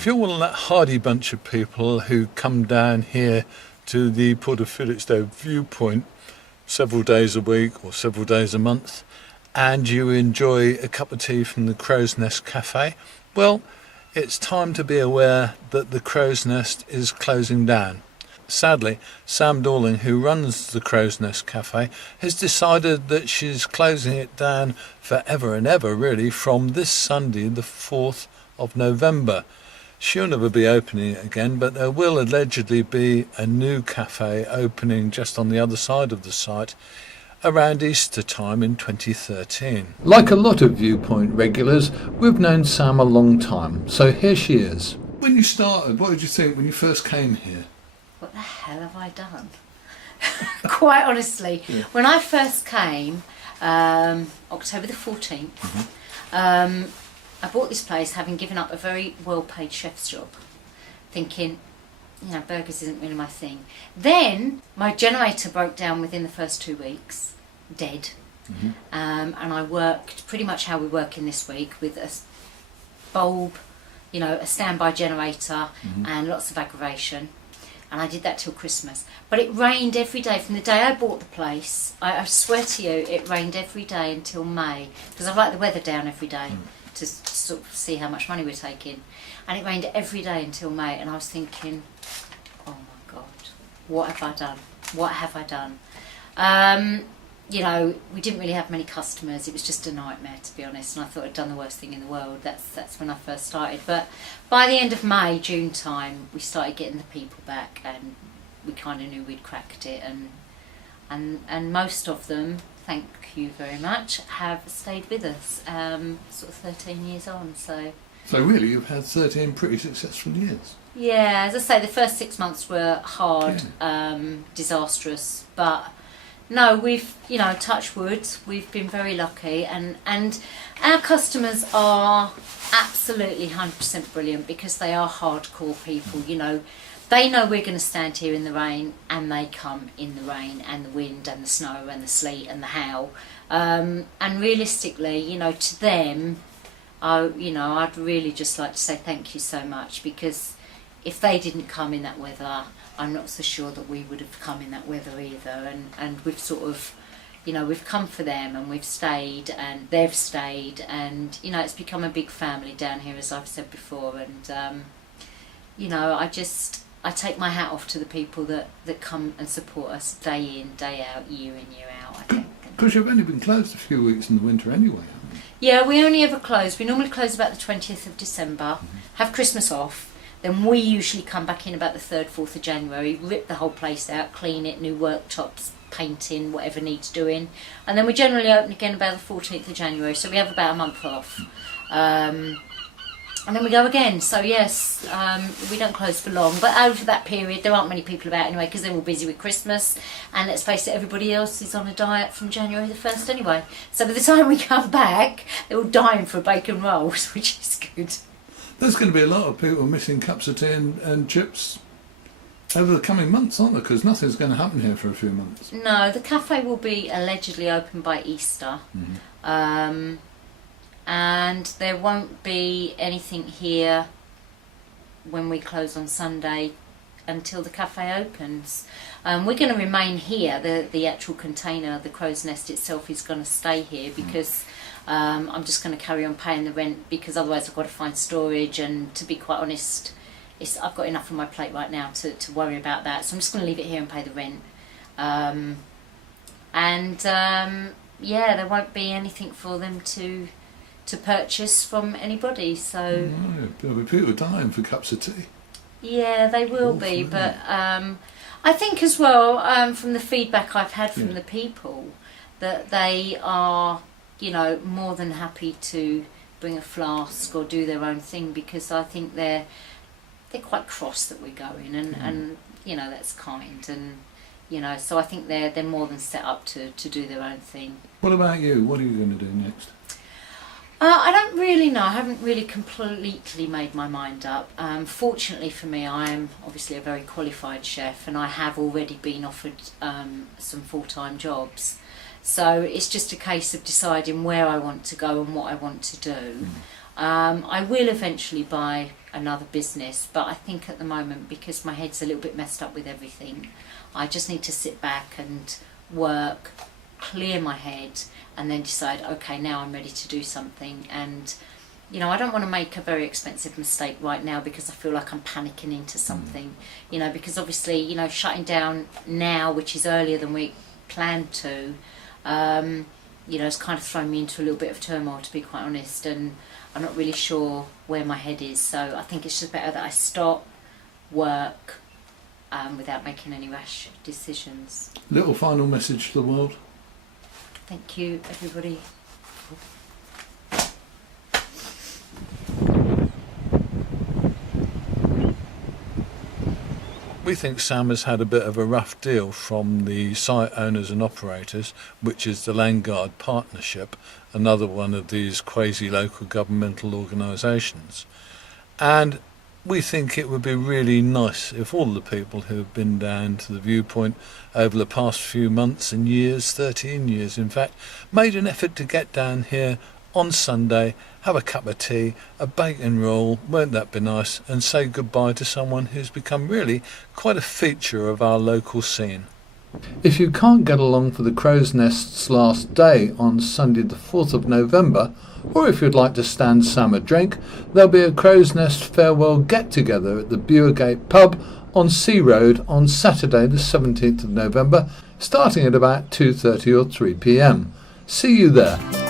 If you're one of that hardy bunch of people who come down here to the Port of Felixstowe viewpoint several days a week or several days a month, and you enjoy a cup of tea from the Crow's Nest Cafe, well, it's time to be aware that the Crow's Nest is closing down. Sadly, Sam Dorling, who runs the Crow's Nest Cafe, has decided that she's closing it down forever and ever, really, from this Sunday, the 4th of November. She'll never be opening it again, but there will allegedly be a new cafe opening just on the other side of the site around Easter time in 2013. Like a lot of Viewpoint regulars, we've known Sam a long time, so here she is. When you started, what did you think when you first came here? What the hell have I done? Quite honestly, when I first came, October the 14th, I bought this place having given up a very well-paid chef's job, thinking, you know, burgers isn't really my thing. Then my generator broke down within the first 2 weeks, dead. And I worked pretty much how we work in this week, with a bulb, you know, a standby generator and lots of aggravation. And I did that till Christmas. But it rained every day from the day I bought the place. I swear to you, it rained every day until May, because I write the weather down every day to sort of see how much money we're taking. And it rained every day until May, and I was thinking, oh my God, what have I done? What have I done? You know, we didn't really have many customers. It was just a nightmare, to be honest, and I thought I'd done the worst thing in the world. That's when I first started. But by the end of May, June time, we started getting the people back, and we kind of knew we'd cracked it, and most of them, thank you very much, have stayed with us, sort of 13 years on. So really, you've had 13 pretty successful years. Yeah, as I say, the first 6 months were hard, disastrous, but no, we've, you know, touch wood, we've been very lucky, and our customers are absolutely 100% brilliant, because they are hardcore people. You know, they know we're going to stand here in the rain, and they come in the rain and the wind and the snow and the sleet and the hail, and realistically, you know, to them, you know, I'd really just like to say thank you so much, because if they didn't come in that weather, I'm not so sure that we would have come in that weather either. And we've sort of, you know, we've come for them, and we've stayed, and they've stayed, and, you know, it's become a big family down here, as I've said before. And you know, I take my hat off to the people that come and support us day in, day out, year in, year out, I think. Because you've only been closed a few weeks in the winter anyway, haven't you? Yeah, we only ever close. We normally close about the 20th of December, have Christmas off. Then we usually come back in about the 3rd, 4th of January, rip the whole place out, clean it, new worktops, painting, whatever needs doing. And then we generally open again about the 14th of January, so we have about a month off. And then we go again. So yes, we don't close for long, but over that period there aren't many people about anyway, because they're all busy with Christmas, and let's face it, everybody else is on a diet from January the 1st anyway. So by the time we come back, they're all dying for bacon rolls, which is good. There's going to be a lot of people missing cups of tea and chips over the coming months, aren't there? Because nothing's going to happen here for a few months. No, the cafe will be allegedly open by Easter. And there won't be anything here when we close on Sunday until the cafe opens. We're going to remain here. The actual container, the Crow's Nest itself, is going to stay here, because I'm just going to carry on paying the rent, because otherwise I've got to find storage, and to be quite honest, I've got enough on my plate right now to worry about that. So I'm just going to leave it here and pay the rent. Yeah, there won't be anything for them to purchase from anybody. So no, there'll be people dying for cups of tea. Yeah, they will be, but I think as well, from the feedback I've had from the people, that they are, you know, more than happy to bring a flask or do their own thing, because I think they're quite cross that we're going, and you know, that's kind, and you know, so I think they're more than set up to do their own thing. What about you? What are you going to do next? I don't really know. I haven't really completely made my mind up. Fortunately for me, I am obviously a very qualified chef, and I have already been offered some full-time jobs. So it's just a case of deciding where I want to go and what I want to do. I will eventually buy another business. But I think at the moment, because my head's a little bit messed up with everything, I just need to sit back and work, clear my head, and then decide, okay, now I'm ready to do something. And I don't want to make a very expensive mistake right now, because I feel like I'm panicking into something, because obviously, shutting down now, which is earlier than we planned to, it's kind of thrown me into a little bit of turmoil, to be quite honest, and I'm not really sure where my head is. So I think it's just better that I stop, work, without making any rash decisions. Little final message to the world. Thank you, everybody. We think Sam has had a bit of a rough deal from the site owners and operators, which is the Landguard Partnership, another one of these quasi-local governmental organisations. And we think it would be really nice if all the people who have been down to the viewpoint over the past few months and years, 13 years in fact, made an effort to get down here on Sunday, have a cup of tea, a bacon roll, won't that be nice, and say goodbye to someone who's become really quite a feature of our local scene. If you can't get along for the Crow's Nest's last day on Sunday the 4th of November, or if you'd like to stand Sam a drink, there'll be a Crow's Nest farewell get-together at the Bewergate pub on Sea Road on Saturday the 17th of November, starting at about 2:30 or 3 p.m. See you there.